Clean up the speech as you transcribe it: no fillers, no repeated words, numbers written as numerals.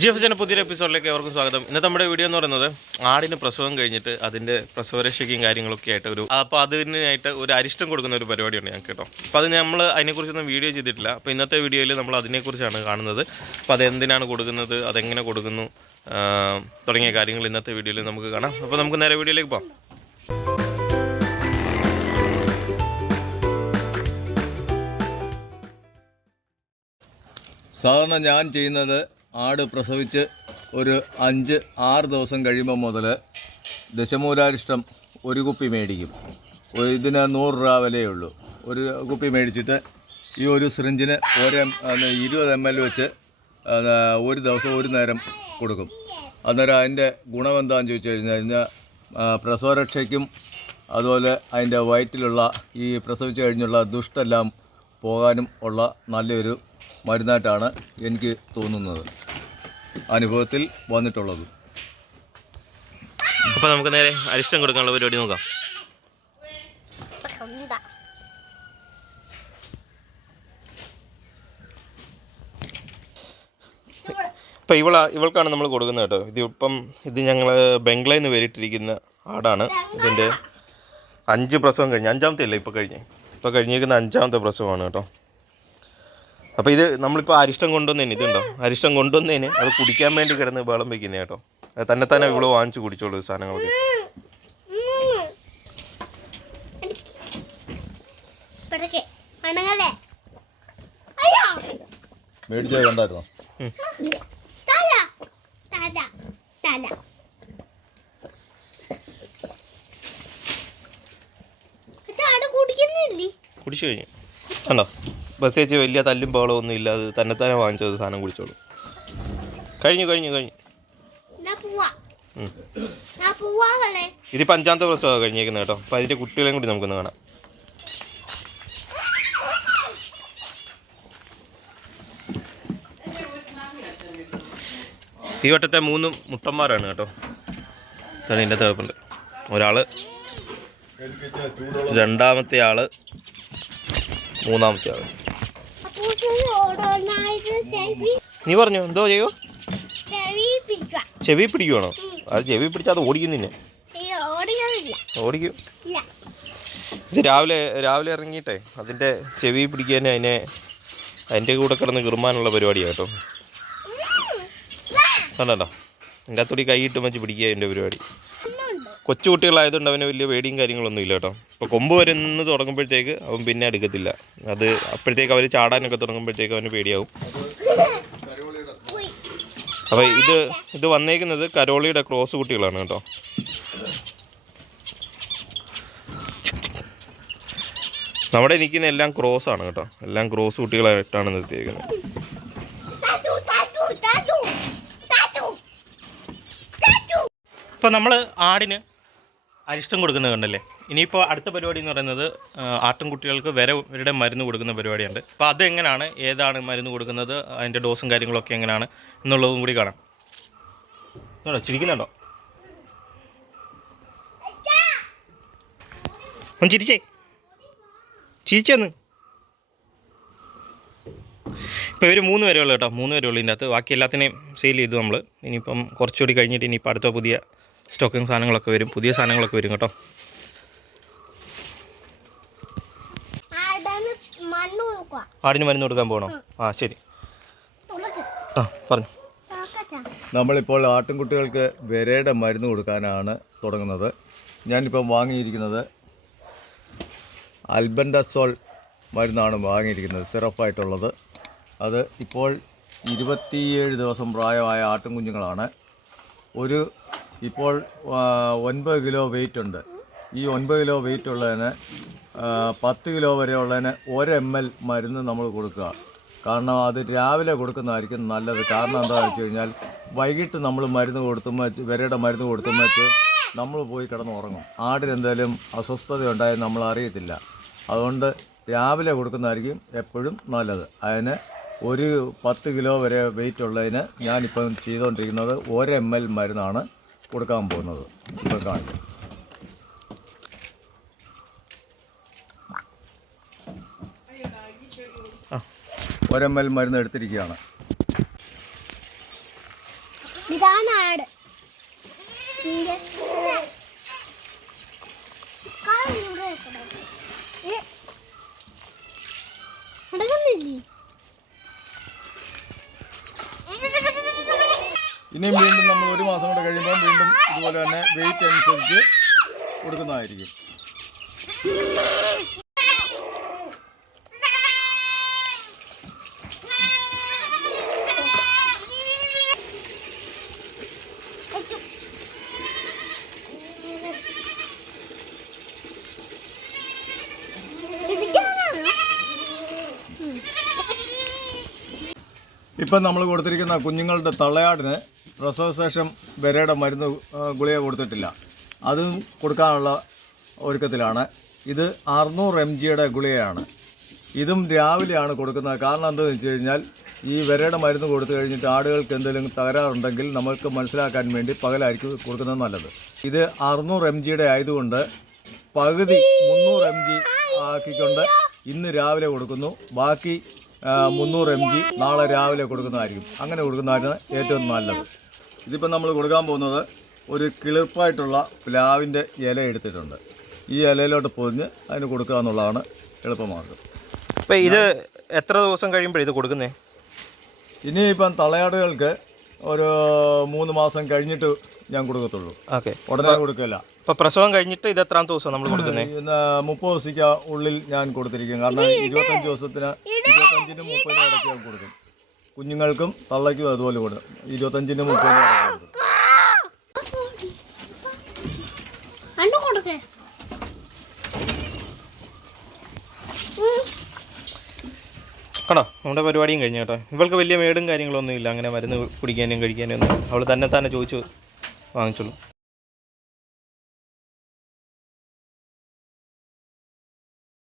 GFHന്റെ പുതിയൊരു എപ്പിസോഡിലേക്ക് അവർക്കും സ്വാഗതം. ഇന്നത്തെ നമ്മുടെ വീഡിയോ എന്ന് പറയുന്നത് ആടിന് പ്രസവം കഴിഞ്ഞിട്ട് അതിൻ്റെ പ്രസവരക്ഷയ്ക്കും കാര്യങ്ങളൊക്കെ ആയിട്ട് അപ്പോൾ അതിനായിട്ട് ഒരു അരിഷ്ടം കൊടുക്കുന്ന ഒരു പരിപാടിയുണ്ട് ഞങ്ങൾക്ക് കേട്ടോ. അപ്പോൾ അത് നമ്മൾ അതിനെക്കുറിച്ചൊന്നും വീഡിയോ ചെയ്തിട്ടില്ല. അപ്പോൾ ഇന്നത്തെ വീഡിയോയിൽ നമ്മൾ അതിനെക്കുറിച്ചാണ് കാണുന്നത്. അപ്പോൾ അതെന്തിനാണ് കൊടുക്കുന്നത്, അതെങ്ങനെ കൊടുക്കുന്നു തുടങ്ങിയ കാര്യങ്ങൾ ഇന്നത്തെ വീഡിയോയിൽ നമുക്ക് കാണാം. അപ്പോൾ നമുക്ക് നേരെ വീഡിയോയിലേക്ക് പോകാം. സാധാരണ ഞാൻ ചെയ്യുന്നത് ആട് പ്രസവിച്ച് ഒരു 5-6 ദിവസം കഴിയുമ്പോൾ മുതൽ ദശമൂലാരിഷ്ടം ഒരു കുപ്പി മേടിക്കും. ഇതിന് 100 രൂപ വിലയേ ഉള്ളൂ. ഒരു കുപ്പി മേടിച്ചിട്ട് ഈ ഒരു സിറിഞ്ചിന് 20 ml വെച്ച് ഒരു ദിവസം ഒരു നേരം കൊടുക്കും. അന്നേരം അതിൻ്റെ ഗുണമെന്താണെന്ന് ചോദിച്ചു കഴിഞ്ഞാൽ പ്രസവരക്ഷയ്ക്കും അതുപോലെ അതിൻ്റെ വയറ്റിലുള്ള ഈ പ്രസവിച്ച് കഴിഞ്ഞുള്ള ദുഷ്ടെല്ലാം പോകാനും ഉള്ള നല്ലൊരു മരുന്നായിട്ടാണ് എനിക്ക് തോന്നുന്നത്, അനുഭവത്തിൽ വന്നിട്ടുള്ളത്. അപ്പോൾ നമുക്ക് നേരെ അരിഷ്ടം കൊടുക്കാനുള്ള പരിപാടി നോക്കാം. ഇപ്പോൾ ഇവൾക്കാണ് നമ്മൾ കൊടുക്കുന്നത് കേട്ടോ. ഇത് ഞങ്ങൾ ബംഗ്ലയിൽ നിന്ന് വരിട്ടിരിക്കുന്ന ആടാണ്. ഇതിൻ്റെ 5 പ്രസവം കഴിഞ്ഞ് 5ാമത്തെ അല്ലേ ഇപ്പോൾ കഴിഞ്ഞേക്കുന്ന 5ാമത്തെ പ്രസവമാണ് കേട്ടോ. അപ്പോൾ ഇത് നമ്മളിപ്പോൾ അരിഷ്ടം കൊണ്ടുവന്നതിന് ഇതുണ്ടോ, അരിഷ്ടം കൊണ്ടുവന്നതിന് അത് കുടിക്കാൻ വേണ്ടി കിടന്ന് വെള്ളം വയ്ക്കുന്നത് കേട്ടോ. അത് തന്നെ ഇവള് വാങ്ങിച്ച് കുടിച്ചോളൂ സാധനങ്ങളൊക്കെ. മേടിച്ചത് കണ്ടായിരുന്നോ? കുടിച്ചു കഴിഞ്ഞു കണ്ടോ. പ്രത്യേകിച്ച് വലിയ തല്ലും ബഹളവും ഒന്നും ഇല്ല. അത് തന്നെ വാങ്ങിച്ചത് സാധനം കുടിച്ചോളൂ. കഴിഞ്ഞു. ഇതിപ്പോൾ 5ാമത്തെ പ്രസവമാണ് കഴിഞ്ഞേക്കുന്നത് കേട്ടോ. അപ്പോൾ അതിൻ്റെ കുട്ടികളെയും കൂടി നമുക്കൊന്ന് കാണാം. ഈ വട്ടത്തെ 3 മുട്ടന്മാരാണ് കേട്ടോ. ഇതിൻ്റെ തിളപ്പുണ്ട്. ഒരാൾ, രണ്ടാമത്തെ ആൾ, മൂന്നാമത്തെ ആൾ. നീ പറഞ്ഞോ എന്തോ ചെയ്യോ? ചെവി പിടിക്കുവാണോ? അത് ചെവി പിടിച്ചാൽ അത് ഓടിക്കും നിന്നെ. ഓടിക്കും. ഇത് രാവിലെ ഇറങ്ങിയിട്ടേ അതിൻ്റെ ചെവി പിടിക്കാൻ അതിൻ്റെ കൂടെ കിടന്ന് കിറുമാനുള്ള പരിപാടിയാണ് കേട്ടോ. കണ്ടോ, എൻ്റെ അത്തോടി കൈയിട്ട് വെച്ച് പിടിക്കുക അതിൻ്റെ പരിപാടി. കൊച്ചു കുട്ടികളായതുകൊണ്ട് അവന് വലിയ പേടിയും കാര്യങ്ങളൊന്നും ഇല്ല കേട്ടോ. ഇപ്പോൾ കൊമ്പ് വരുന്ന് തുടങ്ങുമ്പോഴത്തേക്ക് അവൻ പിന്നെ എടുക്കത്തില്ല. അത് അപ്പോഴത്തേക്ക് അവർ ചാടാനൊക്കെ തുടങ്ങുമ്പോഴത്തേക്ക് അവന് പേടിയാവും. അപ്പോൾ ഇത് വന്നേക്കുന്നത് കരോളിയുടെ ക്രോസ് കുട്ടികളാണ് കേട്ടോ. നമ്മുടെ നിൽക്കുന്ന എല്ലാം ക്രോസാണ് കേട്ടോ. എല്ലാം ക്രോസ് കുട്ടികളായിട്ടാണ് നിർത്തിയേക്കുന്നത്. ഇപ്പോൾ നമ്മൾ ആടിന് അരിഷ്ടം കൊടുക്കുന്നത് കണ്ടല്ലേ. ഇനിയിപ്പോൾ അടുത്ത പരിപാടി എന്ന് പറയുന്നത് ആട്ടിൻകുട്ടികൾക്ക് വരെ മരുന്ന് കൊടുക്കുന്ന പരിപാടിയുണ്ട്. അപ്പോൾ അതെങ്ങനെയാണ്, ഏതാണ് മരുന്ന് കൊടുക്കുന്നത്, അതിൻ്റെ ഡോസും കാര്യങ്ങളൊക്കെ എങ്ങനെയാണ് എന്നുള്ളതും കൂടി കാണാം. ചിരിക്കുന്നുണ്ടോ? ഒന്ന് ചിരിച്ചെന്ന്. ഇപ്പോൾ ഇവർ 3 പേരുള്ളൂ കേട്ടോ. 3 പേരുള്ളൂ ഇതിൻ്റെ അകത്ത്. ബാക്കി എല്ലാത്തിനെയും സെയിൽ ചെയ്തു നമ്മൾ. ഇനിയിപ്പം കുറച്ചുകൂടി കഴിഞ്ഞിട്ട് ഇനിയിപ്പോൾ അടുത്ത പുതിയ സ്റ്റോക്കിങ് സാധനങ്ങളൊക്കെ വരും, പുതിയ സാധനങ്ങളൊക്കെ വരും കേട്ടോ. ആടിന് മരുന്ന് കൊടുക്കാൻ പോകണോ? ആ ശരി, പറഞ്ഞു. നമ്മളിപ്പോൾ ആട്ടിൻകുട്ടികൾക്ക് വിരയുടെ മരുന്ന് കൊടുക്കാനാണ് തുടങ്ങുന്നത്. ഞാനിപ്പം വാങ്ങിയിരിക്കുന്നത് ആൽബൻഡസോൾ മരുന്നാണ് വാങ്ങിയിരിക്കുന്നത്, സിറപ്പായിട്ടുള്ളത്. അത് ഇപ്പോൾ 27 ദിവസം പ്രായമായ ആട്ടിൻകുഞ്ഞുങ്ങളാണ്. ഇപ്പോൾ 9 കിലോ വെയിറ്റ് ഉണ്ട്. ഈ 9 കിലോ വെയിറ്റ് ഉള്ളതിന് 10 കിലോ വരെ ഉള്ളതിന് 1 ml മരുന്ന് നമ്മൾ കൊടുക്കുക. കാരണം അത് രാവിലെ കൊടുക്കുന്നതായിരിക്കും നല്ലത്. കാരണം എന്താണെന്ന് വെച്ച് കഴിഞ്ഞാൽ വൈകിട്ട് നമ്മൾ മരുന്ന് കൊടുത്തും വെച്ച് വിരയുടെ മരുന്ന് കൊടുത്തും വെച്ച് നമ്മൾ പോയി കിടന്ന് ഉറങ്ങും. ആടിന് എന്തെങ്കിലും അസ്വസ്ഥത ഉണ്ടായാൽ നമ്മൾ അറിയത്തില്ല. അതുകൊണ്ട് രാവിലെ കൊടുക്കുന്നതായിരിക്കും എപ്പോഴും നല്ലത്. അതിന് 10 കിലോ വരെ വെയിറ്റ് ഉള്ളതിന് ഞാനിപ്പം ചെയ്തുകൊണ്ടിരിക്കുന്നത് 1 ml മരുന്നാണ് കൊടുക്കാൻ പോകുന്നത്. ഇപ്പം കാണിക്കും. 1 ml മരുന്ന് എടുത്തിരിക്കുകയാണ്. ഇതാണ് ആട്. ഇനിയും വീണ്ടും നമ്മൾ 1 മാസം കൂടെ കഴിയുമ്പോൾ വീണ്ടും ഇതുപോലെ തന്നെ വെയിറ്റ് അനുസരിച്ച് കൊടുക്കുന്നതായിരിക്കും. ഇപ്പം നമ്മൾ കൊടുത്തിരിക്കുന്ന കുഞ്ഞുങ്ങളുടെ തള്ളയാടിന് പ്രസവശേഷം വിരയുടെ മരുന്ന് ഗുളിക കൊടുത്തിട്ടില്ല. അതും കൊടുക്കാനുള്ള ഒരുക്കത്തിലാണ്. ഇത് 600 mgയുടെ ഗുളികയാണ്. ഇതും രാവിലെയാണ് കൊടുക്കുന്നത്. കാരണം എന്താണെന്ന് വെച്ച് കഴിഞ്ഞാൽ ഈ വിരയുടെ മരുന്ന് കൊടുത്തു കഴിഞ്ഞിട്ട് ആടുകൾക്ക് എന്തെങ്കിലും തകരാറുണ്ടെങ്കിൽ നമുക്ക് മനസ്സിലാക്കാൻ വേണ്ടി പകലായിരിക്കും കൊടുക്കുന്നത് നല്ലത്. ഇത് 600 mgയുടെ ആയതുകൊണ്ട് പകുതി 300 mg ആക്കിക്കൊണ്ട് ഇന്ന് രാവിലെ കൊടുക്കുന്നു. ബാക്കി 300 mg നാളെ രാവിലെ കൊടുക്കുന്നതായിരിക്കും. അങ്ങനെ കൊടുക്കുന്നതായിരുന്നു ഏറ്റവും നല്ലത്. ഇതിപ്പോൾ നമ്മൾ കൊടുക്കാൻ പോകുന്നത് ഒരു കിളിർപ്പായിട്ടുള്ള പ്ലാവിൻ്റെ ഇല എടുത്തിട്ടുണ്ട്. ഈ ഇലയിലോട്ട് പൊതിഞ്ഞ് അതിന് കൊടുക്കുക എന്നുള്ളതാണ് എളുപ്പമാർഗ്ഗം. അപ്പോൾ ഇത് എത്ര ദിവസം കഴിയുമ്പോഴേ ഇത് കൊടുക്കുന്നേ? ഇനിയിപ്പം തളയാടുകൾക്ക് ഒരു 3 മാസം കഴിഞ്ഞിട്ട് ഞാൻ കൊടുക്കത്തുള്ളൂ. ഓക്കെ, ഉടനെ കൊടുക്കില്ല. ഇപ്പോൾ പ്രസവം കഴിഞ്ഞിട്ട് ഇത് എത്രാം ദിവസം നമ്മൾ കൊടുക്കുന്നത്? 30 ദിവസത്തേക്ക് ഉള്ളിൽ ഞാൻ കൊടുത്തിരിക്കും. കാരണം 25 ദിവസത്തിന് 25-നും 30-നും ഇടയ്ക്ക് ഞാൻ കൊടുക്കും. കുഞ്ഞുങ്ങൾക്കും തള്ളയ്ക്കും അതുപോലെ കൊടുക്കും. 25-നും 30-നും ഇടയ്ക്ക് കൊടുക്കും. ആണോ? നമ്മുടെ പരിപാടിയും കഴിഞ്ഞു കേട്ടോ. ഇവൾക്ക് വലിയ മേടും കാര്യങ്ങളൊന്നും ഇല്ല, അങ്ങനെ മരുന്ന് കുടിക്കാനും കഴിക്കാനും ഒന്നും. അവൾ തന്നെ ചോദിച്ചു വാങ്ങിച്ചോളൂ.